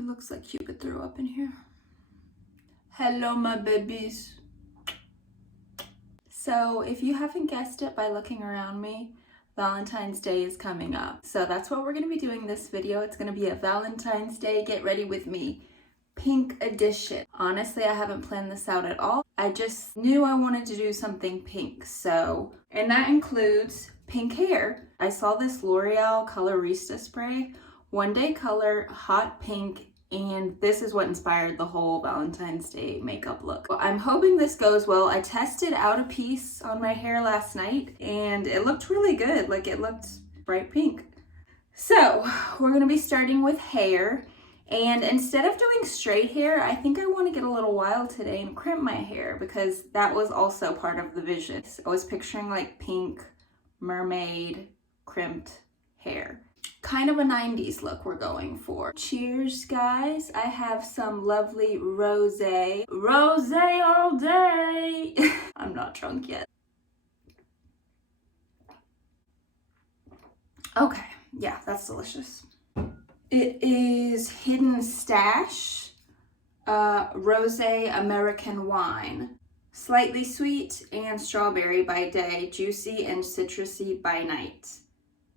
It looks like Cupid threw up in here. Hello, my babies. So if you haven't guessed it by looking around me, Valentine's Day is coming up. So that's what we're going to be doing this video. It's going to be a Valentine's Day Get Ready With Me pink edition. Honestly, I haven't planned this out at all. I just knew I wanted to do something pink. So, and that includes pink hair. I saw this L'Oreal Colorista Spray, One Day Color, hot pink, and this is what inspired the whole Valentine's Day makeup look. Well, I'm hoping this goes well. I tested out a piece on my hair last night and it looked really good. Like, it looked bright pink. So we're gonna be starting with hair. And instead of doing straight hair, I think I want to get a little wild today and crimp my hair, because that was also part of the vision. I was picturing like pink, mermaid, crimped hair. Kind of a 90s look we're going for. Cheers, guys. I have some lovely rosé. Rosé all day. I'm not drunk yet. Okay, yeah, that's delicious. It is Hidden Stash Rosé American Wine. Slightly sweet and strawberry by day, juicy and citrusy by night.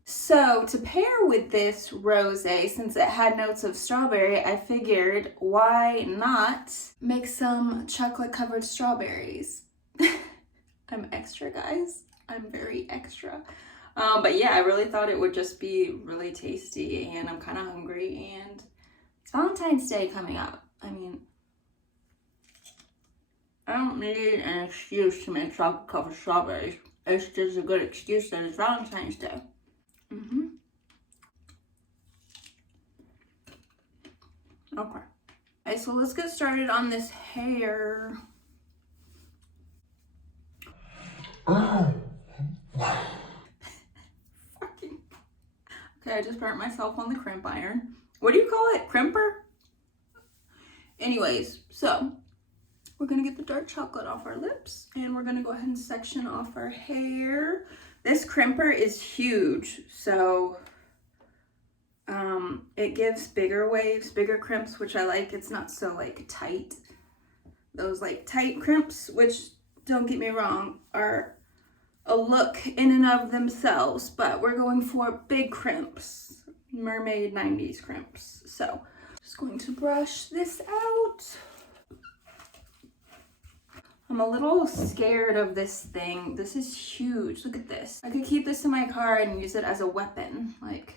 So to pair with this rosé, since it had notes of strawberry, I figured why not make some chocolate covered strawberries. I'm extra, guys. I'm very extra. But yeah, I really thought it would just be really tasty, and I'm kind of hungry, and it's Valentine's Day coming up. I mean, I don't need an excuse to make chocolate covered strawberries. It's just a good excuse that it's Valentine's Day. Okay, so let's get started on this hair. Okay, I just burnt myself on the crimp iron. What do you call it? Crimper? Anyways, so we're gonna get the dark chocolate off our lips, and we're gonna go ahead and section off our hair. This crimper is huge, so it gives bigger waves, bigger crimps, which I like. It's not so like tight. Those like tight crimps, which don't get me wrong, are a look in and of themselves, but we're going for big crimps, mermaid 90s crimps. So just going to brush this out. I'm a little scared of this thing. This is huge. Look at this. I could keep this in my car and use it as a weapon. Like,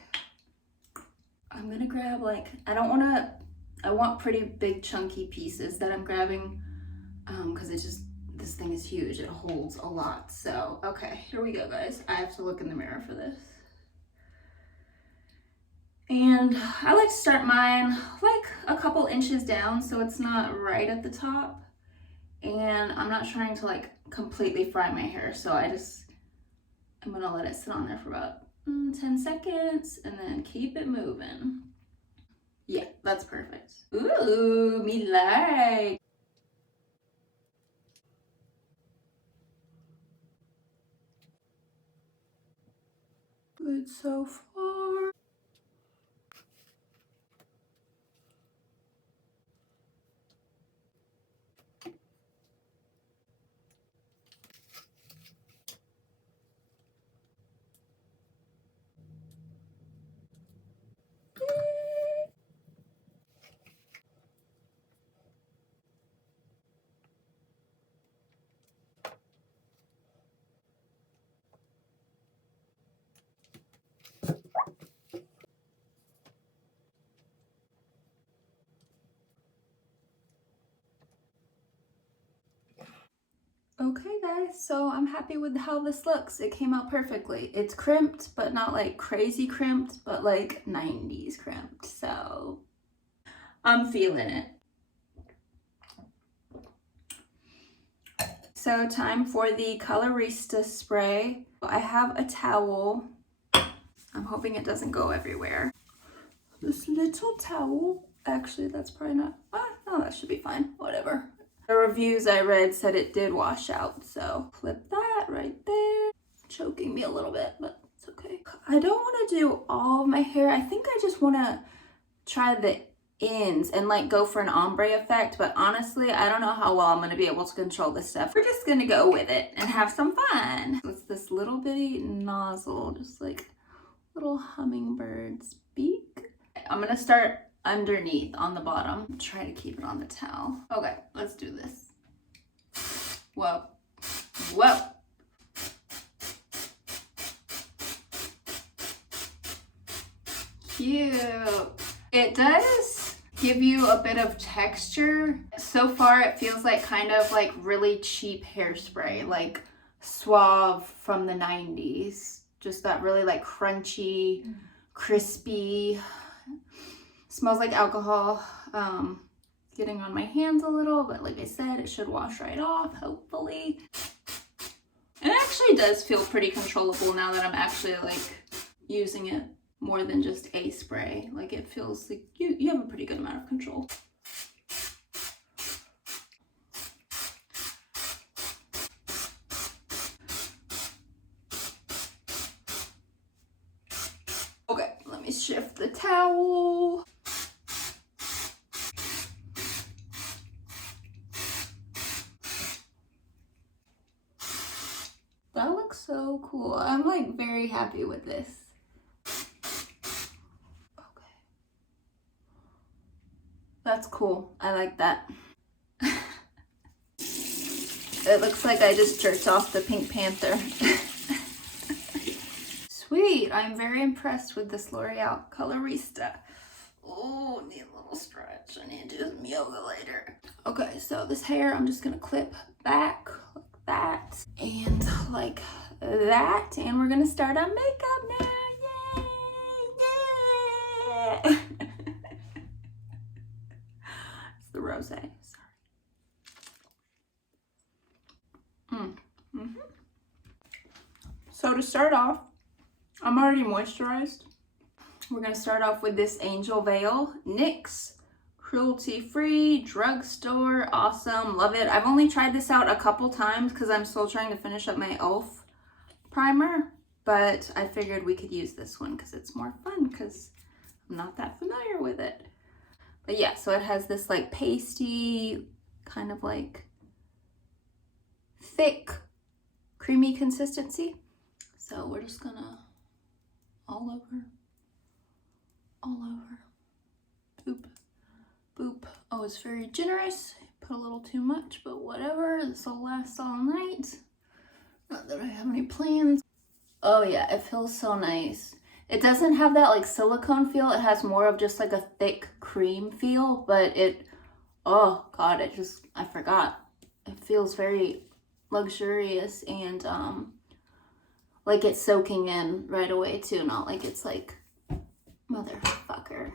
I'm gonna grab like, I want pretty big chunky pieces that I'm grabbing, because this thing is huge. It holds a lot. So, okay, here we go, guys. I have to look in the mirror for this. And I like to start mine like a couple inches down, so it's not right at the top. And I'm not trying to like completely fry my hair, so I'm gonna let it sit on there for about 10 seconds and then keep it moving. Yeah, that's perfect. Ooh, me like. Good so far. Okay, guys, so I'm happy with how this looks. It came out perfectly. It's crimped, but not like crazy crimped, but like 90s crimped. So I'm feeling it. So time for the Colorista Spray. I have a towel. I'm hoping it doesn't go everywhere. This little towel, actually that's probably not, no, that should be fine, whatever. The reviews I read said it did wash out, so clip that right there. Choking me a little bit, but it's okay. I don't want to do all of my hair. I think I just want to try the ends and like go for an ombre effect, but honestly I don't know how well I'm going to be able to control this stuff. We're just going to go with it and have some fun. It's this little bitty nozzle, just like little hummingbird's beak. I'm going to start underneath on the bottom. Try to keep it on the towel. Okay, let's do this. Whoa. Whoa. Cute. It does give you a bit of texture. So far it feels like kind of like really cheap hairspray, like Suave from the 90s. Just that really like crunchy, crispy, smells like alcohol. Getting on my hands a little, but like I said, it should wash right off, hopefully. And it actually does feel pretty controllable now that I'm actually like using it more than just a spray. Like it feels like you have a pretty good amount of control. Okay, let me shift the towel. That looks so cool. I'm like very happy with this. Okay. That's cool. I like that. It looks like I just jerked off the Pink Panther. Sweet. I'm very impressed with this L'Oreal Colorista. Oh, need a little stretch. I need to do some yoga later. Okay, so this hair I'm just gonna clip back like that and like that, and we're gonna start on makeup now. Yay! Yeah! It's the rose. Sorry. So to start off, I'm already moisturized. We're gonna start off with this Angel Veil Nyx. Cruelty free, drugstore, awesome, love it. I've only tried this out a couple times because I'm still trying to finish up my e.l.f. primer, but I figured we could use this one because it's more fun because I'm not that familiar with it. But yeah, so it has this like pasty, kind of like thick, creamy consistency. So we're just gonna all over, boop. Boop. Oh, it's very generous. Put a little too much, but whatever. This will last all night. Not that I have any plans. Oh yeah, it feels so nice. It doesn't have that like silicone feel. It has more of just like a thick cream feel, but it, oh God, I forgot. It feels very luxurious and like it's soaking in right away too. Not like it's like, motherfucker.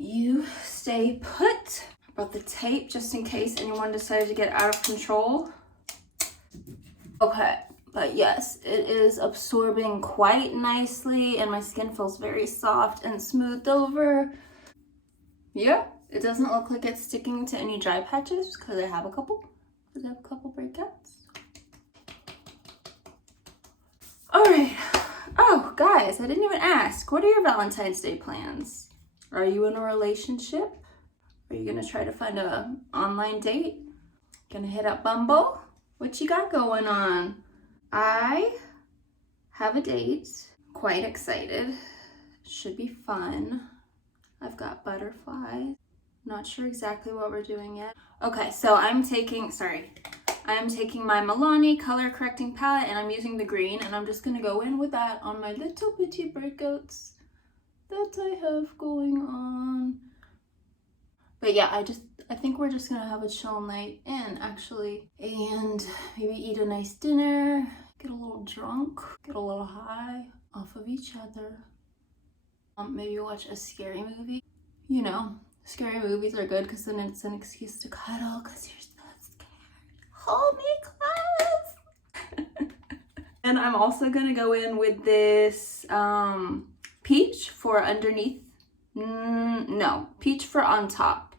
You stay put. I brought the tape just in case anyone decided to get out of control. Okay, but yes, it is absorbing quite nicely and my skin feels very soft and smoothed over. Yeah, it doesn't look like it's sticking to any dry patches because I have a couple. Breakouts. All right. Oh, guys, I didn't even ask. What are your Valentine's Day plans? Are you in a relationship? Are you gonna try to find an online date? Gonna hit up Bumble? What you got going on? I have a date. Quite excited. Should be fun. I've got butterflies. Not sure exactly what we're doing yet. Okay, so I'm taking my Milani color correcting palette and I'm using the green and I'm just gonna go in with that on my little bitty breakouts that I have going on. But yeah, I think we're just gonna have a chill night in actually, and maybe eat a nice dinner, get a little drunk, get a little high off of each other. Maybe watch a scary movie. You know, scary movies are good because then it's an excuse to cuddle because you're so scared. Hold me close. And I'm also gonna go in with this peach for underneath. No, peach for on top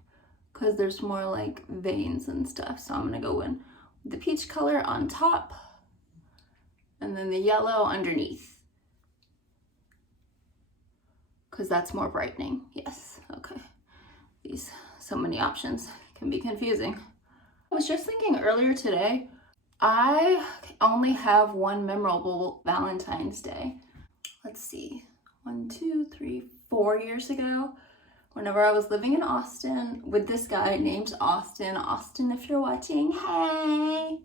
because there's more like veins and stuff. So I'm gonna go in with the peach color on top then the yellow underneath, because that's more brightening. Yes, okay. These, so many options, can be confusing. I was just thinking earlier today, I only have one memorable Valentine's Day. Let's see, 1, 2, 3, 4 years ago, whenever I was living in Austin with this guy named Austin. Austin, if you're watching, hey!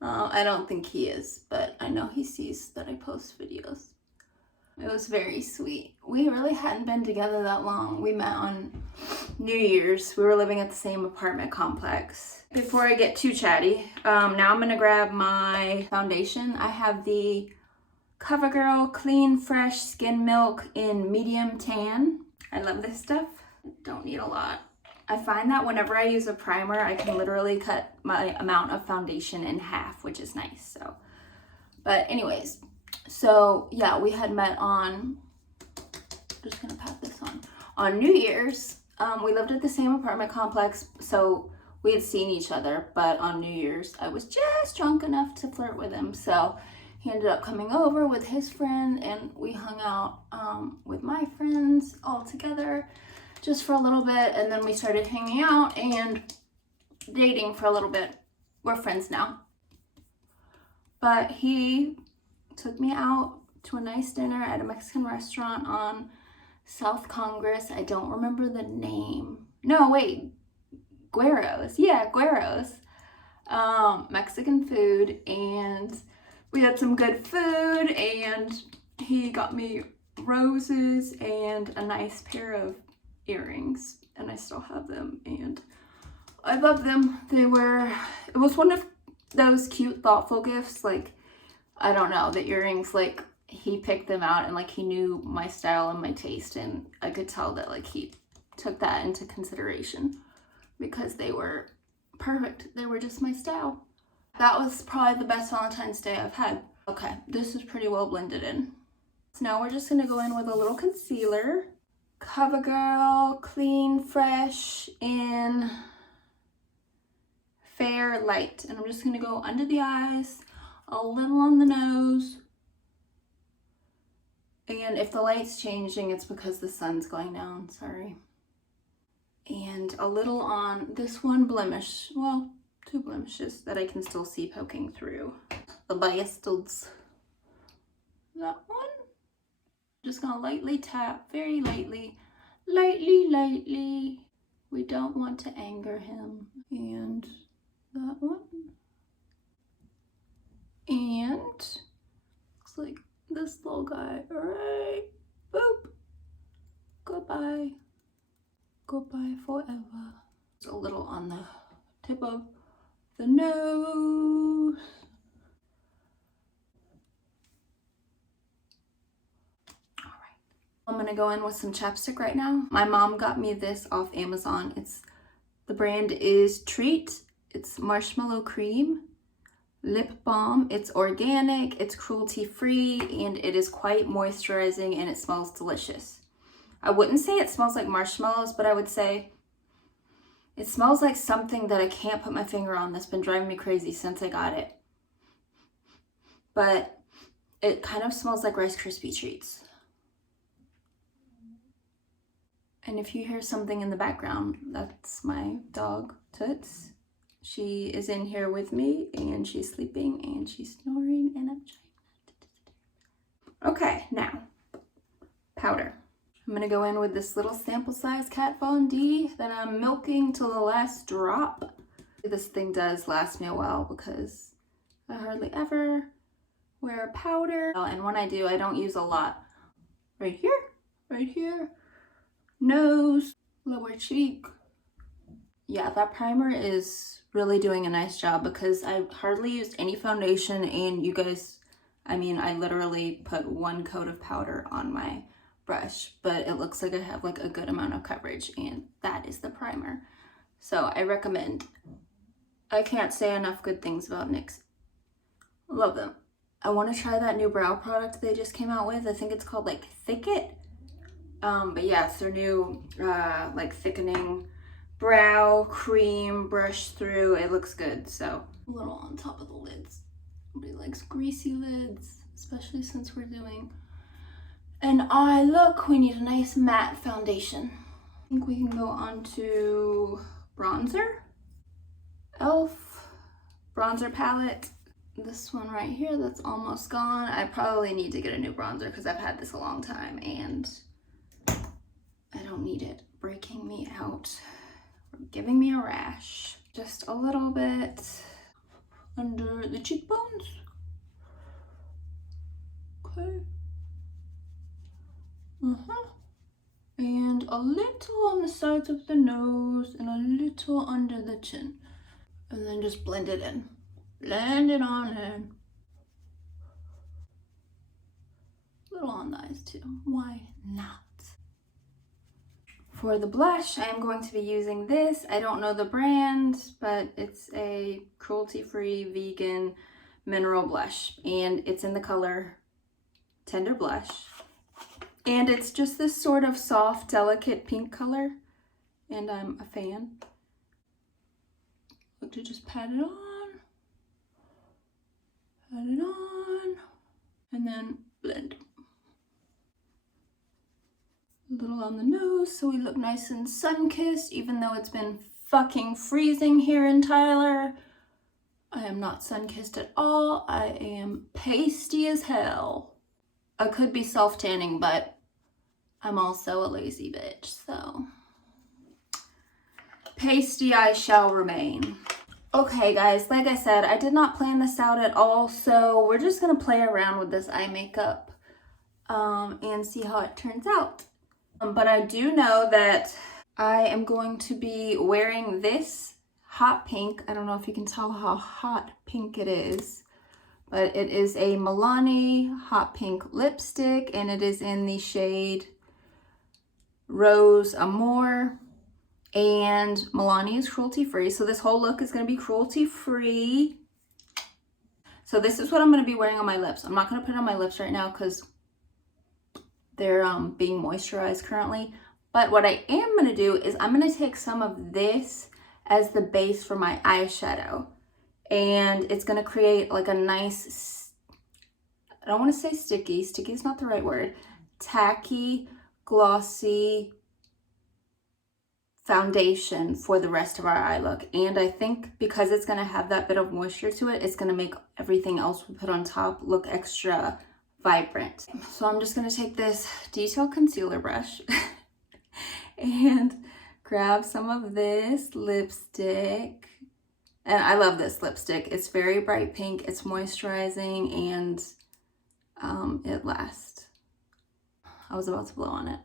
I don't think he is, but I know he sees that I post videos. It was very sweet. We really hadn't been together that long. We met on New Year's. We were living at the same apartment complex. Before I get too chatty, now I'm gonna grab my foundation. I have the CoverGirl Clean Fresh Skin Milk in medium tan. I love this stuff. Don't need a lot. I find that whenever I use a primer, I can literally cut my amount of foundation in half, which is nice. So, but anyways, so yeah, we had met on, I'm just gonna pat this on New Year's. We lived at the same apartment complex, so we had seen each other, but on New Year's, I was just drunk enough to flirt with him. So he ended up coming over with his friend, and we hung out with my friends all together just for a little bit, and then we started hanging out and dating for a little bit. We're friends now. But he took me out to a nice dinner at a Mexican restaurant on South Congress. I don't remember the name. No, wait. Guero's. Yeah, Guero's. Mexican food, and we had some good food, and he got me roses and a nice pair of earrings, and I still have them, and I love them. It was one of those cute, thoughtful gifts. Like, I don't know, the earrings, like, he picked them out, and like, he knew my style and my taste, and I could tell that like he took that into consideration because they were perfect. They were just my style. That was probably the best Valentine's Day I've had. Okay, this is pretty well blended in. So now we're just gonna go in with a little concealer. CoverGirl Clean Fresh in Fair Light. And I'm just gonna go under the eyes, a little on the nose. And if the light's changing, it's because the sun's going down, sorry. And a little on this one blemish, well, 2 blemishes that I can still see poking through. The bastards. That one. Just gonna lightly tap, very lightly, lightly. We don't want to anger him. And that one. And looks like this little guy. All right, boop. Goodbye. Goodbye forever. Just a little on the tip of the nose. I'm gonna go in with some chapstick right now. My mom got me this off Amazon. The brand is Treat. It's Marshmallow Cream Lip Balm. It's organic, it's cruelty free, and it is quite moisturizing, and it smells delicious. I wouldn't say it smells like marshmallows, but I would say it smells like something that I can't put my finger on that's been driving me crazy since I got it. But it kind of smells like Rice Krispie treats. And if you hear something in the background, that's my dog, Toots. She is in here with me, and she's sleeping, and she's snoring, and I'm trying. Okay, now, powder. I'm gonna go in with this little sample size Kat Von D that I'm milking till the last drop. This thing does last me a while because I hardly ever wear powder. And when I do, I don't use a lot. Right here. Nose, lower cheek. Yeah, that primer is really doing a nice job because I hardly used any foundation, and you guys, I mean, I literally put 1 coat of powder on my brush, but it looks like I have like a good amount of coverage, and that is the primer. So I recommend. I can't say enough good things about NYX. Love them. I want to try that new brow product they just came out with. I think it's called like Thick It. But yeah, it's their new like thickening brow cream brush through. It looks good. So a little on top of the lids. Nobody likes greasy lids. especially since we're doing an eye look. We need a nice matte foundation. I think we can go on to bronzer. Elf bronzer palette. This one right here that's almost gone. I probably need to get a new bronzer because I've had this a long time and I don't need it breaking me out or giving me a rash. Just a little bit under the cheekbones. Okay. And a little on the sides of the nose and a little under the chin. And then just blend it in. Blend it on in. A little on the eyes too. Why not? For the blush, I am going to be using this. I don't know the brand, but it's a cruelty-free vegan mineral blush. And it's in the color Tender Blush. And it's just this sort of soft, delicate pink color. And I'm a fan. Look to just pat it on. Pat it on. And then blend. A little on the nose so we look nice and sun-kissed, even though it's been fucking freezing here in Tyler. I am not sun-kissed at all. I am pasty as hell. I could be self-tanning, but I'm also a lazy bitch, so pasty I shall remain. Okay guys, like I said, I did not plan this out at all, so we're just gonna play around with this eye makeup and see how it turns out. But I do know that I am going to be wearing this hot pink. I don't know if you can tell how hot pink it is, but it is a Milani hot pink lipstick and it is in the shade Rose Amour. And Milani is cruelty free, so this whole look is going to be cruelty free. So this is what I'm going to be wearing on my lips. I'm not going to put it on my lips right now because they're being moisturized currently. But what I am going to do is I'm going to take some of this as the base for my eyeshadow. And it's going to create like a nice, I don't want to say sticky. Sticky is not the right word. Tacky, glossy foundation for the rest of our eye look. And I think because it's going to have that bit of moisture to it, it's going to make everything else we put on top look extra vibrant. So I'm just going to take this detail concealer brush and grab some of this lipstick. And I love this lipstick. It's very bright pink, it's moisturizing, and it lasts. I was about to blow on it.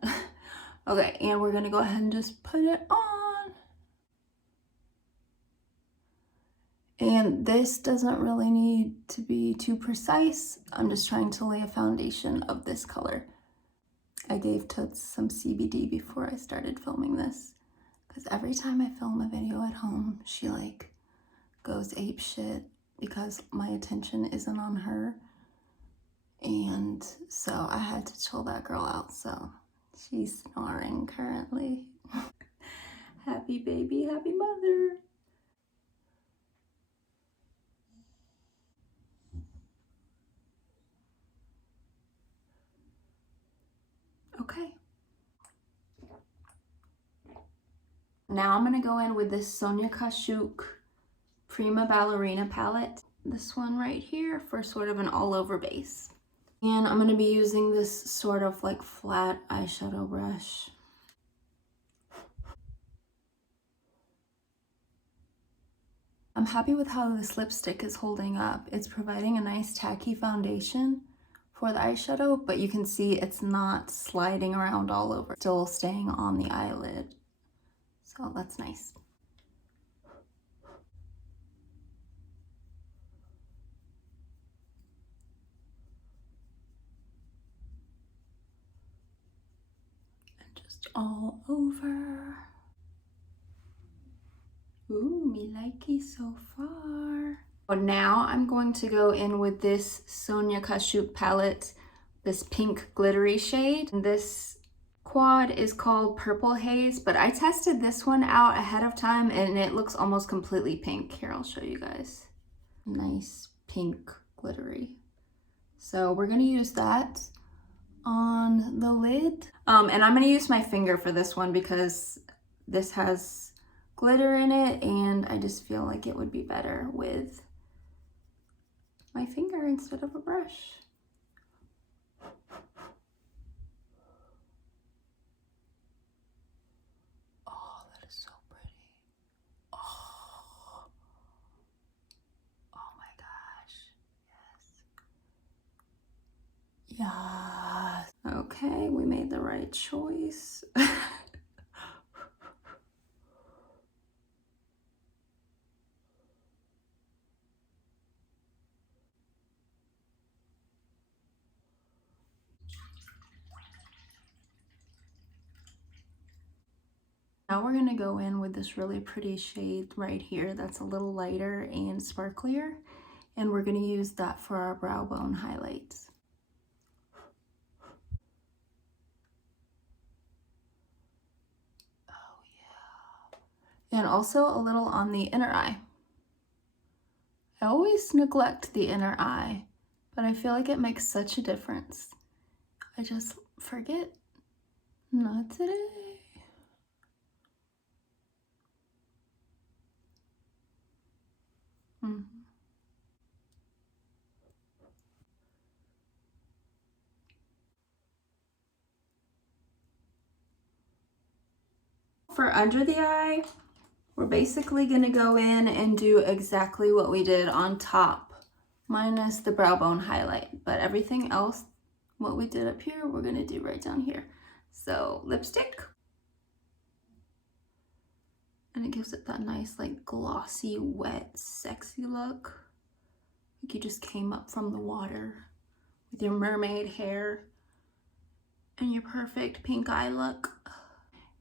Okay, and we're gonna go ahead and just put it on. And this doesn't really need to be too precise. I'm just trying to lay a foundation of this color. I gave Toots some CBD before I started filming this, because every time I film a video at home, she like goes ape shit because my attention isn't on her. And so I had to chill that girl out, so she's snoring currently. Happy baby, happy mother. Okay. Now I'm gonna go in with this Sonia Kashuk Prima Ballerina palette. This one right here for sort of an all-over base. And I'm gonna be using this sort of like flat eyeshadow brush. I'm happy with how this lipstick is holding up. It's providing a nice tacky foundation for the eyeshadow, but you can see it's not sliding around all over, still staying on the eyelid. So that's nice. And just all over. Ooh, me likey so far. But now I'm going to go in with this Sonia Kashuk palette, this pink glittery shade. And this quad is called Purple Haze, but I tested this one out ahead of time and it looks almost completely pink. Here, I'll show you guys. Nice pink glittery. So we're gonna use that on the lid. And I'm gonna use my finger for this one because this has glitter in it and I just feel like it would be better with my finger instead of a brush. Oh, that is so pretty. Oh, oh my gosh, yes. Yes. Okay, we made the right choice. Now we're gonna go in with this really pretty shade right here that's a little lighter and sparklier, and we're gonna use that for our brow bone highlights. Oh yeah. And also a little on the inner eye. I always neglect the inner eye, but I feel like it makes such a difference. I just forget. Not today. For under the eye, we're basically gonna go in and do exactly what we did on top, minus the brow bone highlight, but everything else, what we did up here, we're gonna do right down here. So lipstick, and it gives it that nice like glossy, wet, sexy look. Like you just came up from the water with your mermaid hair and your perfect pink eye look.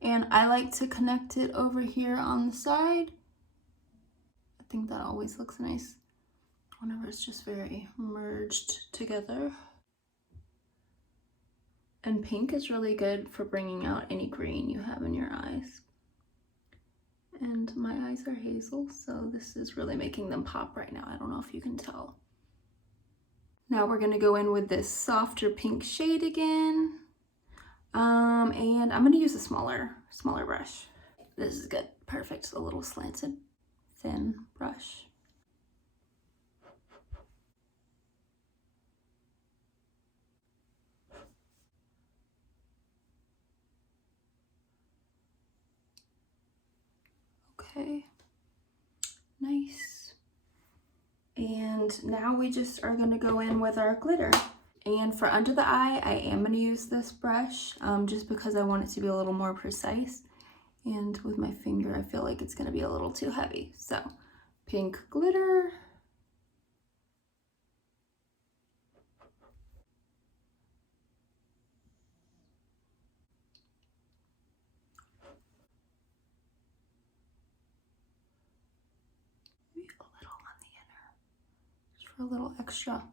And I like to connect it over here on the side. I think that always looks nice whenever it's just very merged together. And pink is really good for bringing out any green you have in your eyes. And my eyes are hazel, so this is really making them pop right now. I don't know if you can tell. Now we're gonna go in with this softer pink shade again. And I'm gonna use a smaller brush. This is good, perfect, a little slanted, thin brush. Okay, nice. And now we just are gonna go in with our glitter. And for under the eye, I am gonna use this brush just because I want it to be a little more precise. And with my finger, I feel like it's gonna be a little too heavy. So, pink glitter. Maybe a little on the inner, just for a little extra.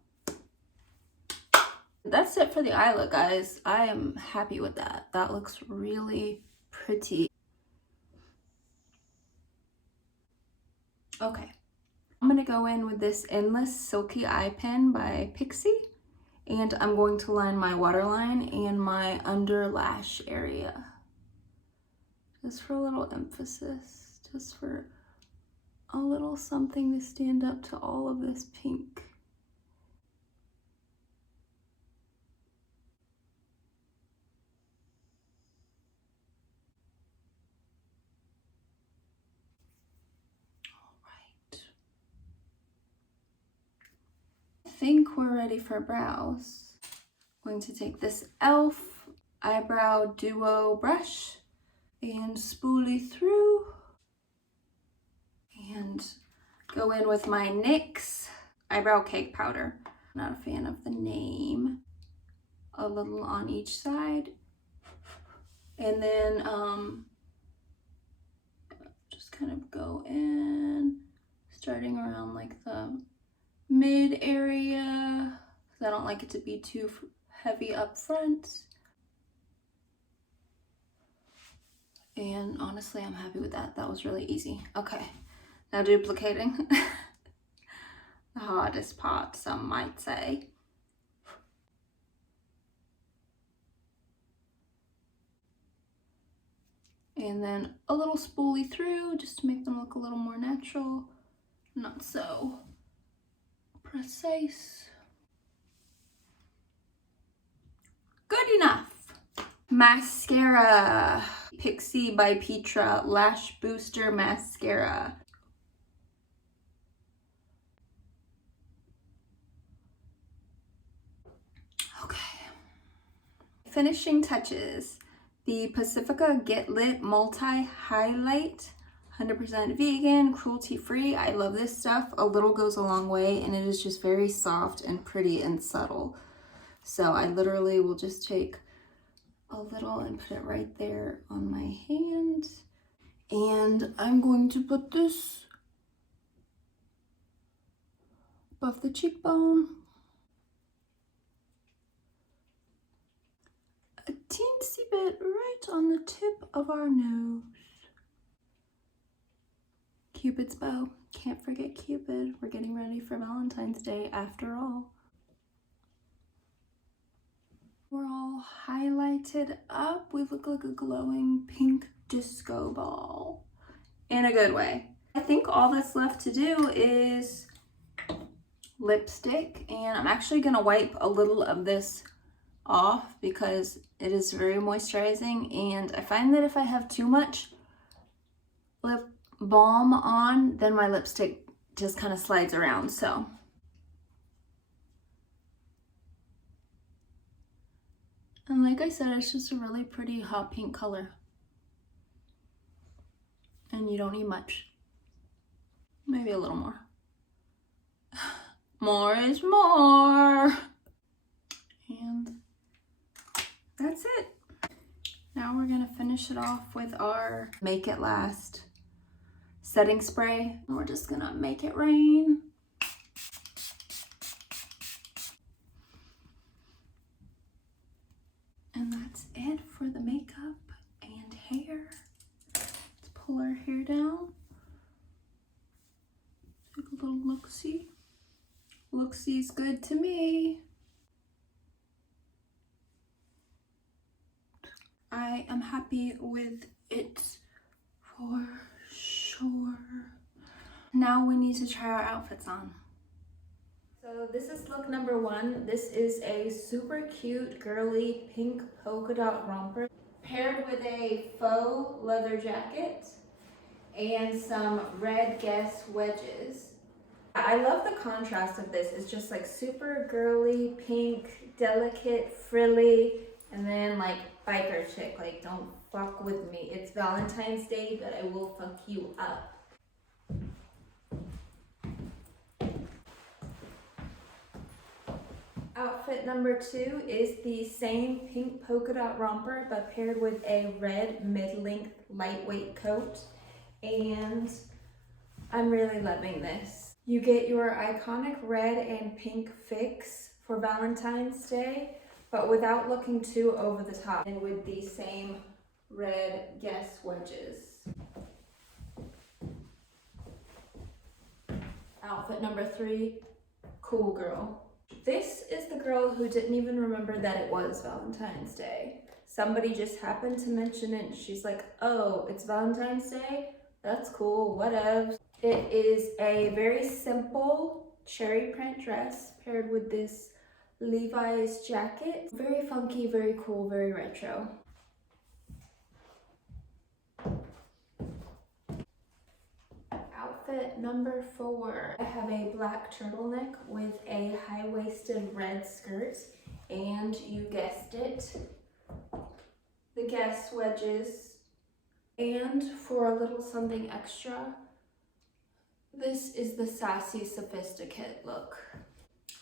That's it for the eye look, guys. I am happy with that. That looks really pretty. Okay, I'm gonna go in with this Endless Silky Eye Pen by Pixie, and I'm going to line my waterline and my under lash area. Just for a little emphasis, just for a little something to stand up to all of this pink. I think we're ready for brows. I'm going to take this e.l.f. eyebrow duo brush and spoolie through and go in with my NYX eyebrow cake powder. Not a fan of the name. A little on each side, and then just kind of go in, starting around like the mid area, because I don't like it to be too heavy up front. And honestly, I'm happy with that. That was really easy. Okay, now duplicating. The hardest part, some might say. And then a little spoolie through just to make them look a little more natural, not so precise. Good enough. Mascara. Pixie by Petra Lash Booster Mascara. Okay. Finishing touches. The Pacifica Get Lit Multi Highlight. 100% vegan, cruelty free. I love this stuff. A little goes a long way, and it is just very soft and pretty and subtle. So I literally will just take a little and put it right there on my hand. And I'm going to put this above the cheekbone. A teensy bit right on the tip of our nose. Cupid's bow. Can't forget Cupid. We're getting ready for Valentine's Day after all. We're all highlighted up. We look like a glowing pink disco ball. In a good way. I think all that's left to do is lipstick, and I'm actually gonna wipe a little of this off because it is very moisturizing, and I find that if I have too much lip balm on, then my lipstick just kind of slides around. So and like I said, it's just a really pretty hot pink color, and you don't need much, maybe a little more. More is more. And that's it. Now we're gonna finish it off with our Make It Last setting spray. We're just gonna make it rain. And that's it for the makeup and hair. Let's pull our hair down. Take a little look-see. Look-see's good to me. I am happy with it for sure. Now we need to try our outfits on. So this is look number one. This is a super cute, girly pink polka dot romper paired with a faux leather jacket and some red Guess wedges. I love the contrast of this. It's just like super girly, pink, delicate, frilly, and then like biker chick, like don't fuck with me. It's Valentine's Day, but I will fuck you up. Outfit number two is the same pink polka dot romper, but paired with a red mid-length lightweight coat. And I'm really loving this. You get your iconic red and pink fix for Valentine's Day, but without looking too over the top, and with the same red Guess wedges. Outfit number three, cool girl. This is the girl who didn't even remember that it was Valentine's Day. Somebody just happened to mention it, and she's like, oh, it's Valentine's Day? That's cool, whatever. It is a very simple cherry print dress paired with this Levi's jacket. Very funky, very cool, very retro. Outfit number four. I have a black turtleneck with a high-waisted red skirt, and you guessed it, the Guess wedges. And for a little something extra, this is the sassy sophisticate look.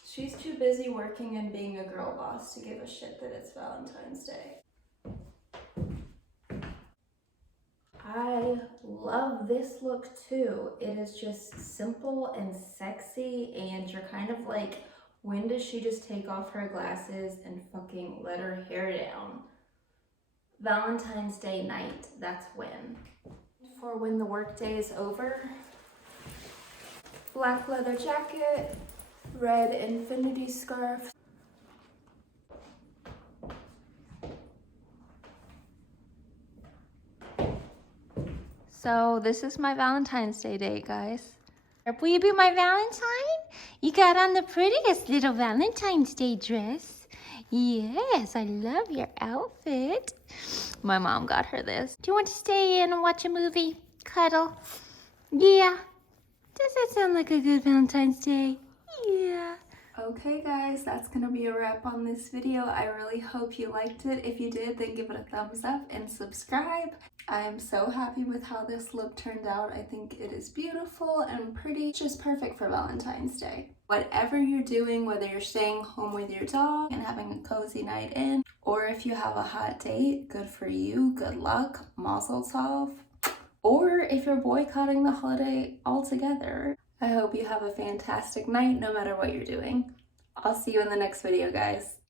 She's too busy working and being a girl boss to give a shit that it's Valentine's Day. I love this look too. It is just simple and sexy, and you're kind of like, when does she just take off her glasses and fucking let her hair down? Valentine's Day night, that's when. For when the workday is over, black leather jacket, red infinity scarf, So this is my Valentine's Day date, guys. Will you be my Valentine? You got on the prettiest little Valentine's Day dress. Yes, I love your outfit. My mom got her this. Do you want to stay in and watch a movie? Cuddle? Yeah. Does that sound like a good Valentine's Day? Yeah. Okay guys, that's gonna be a wrap on this video. I really hope you liked it. If you did, then give it a thumbs up and subscribe. I am so happy with how this look turned out. I think it is beautiful and pretty, just perfect for Valentine's Day. Whatever you're doing, whether you're staying home with your dog and having a cozy night in, or if you have a hot date, good for you, good luck, mazel tov. Or if you're boycotting the holiday altogether, I hope you have a fantastic night no matter what you're doing. I'll see you in the next video, guys.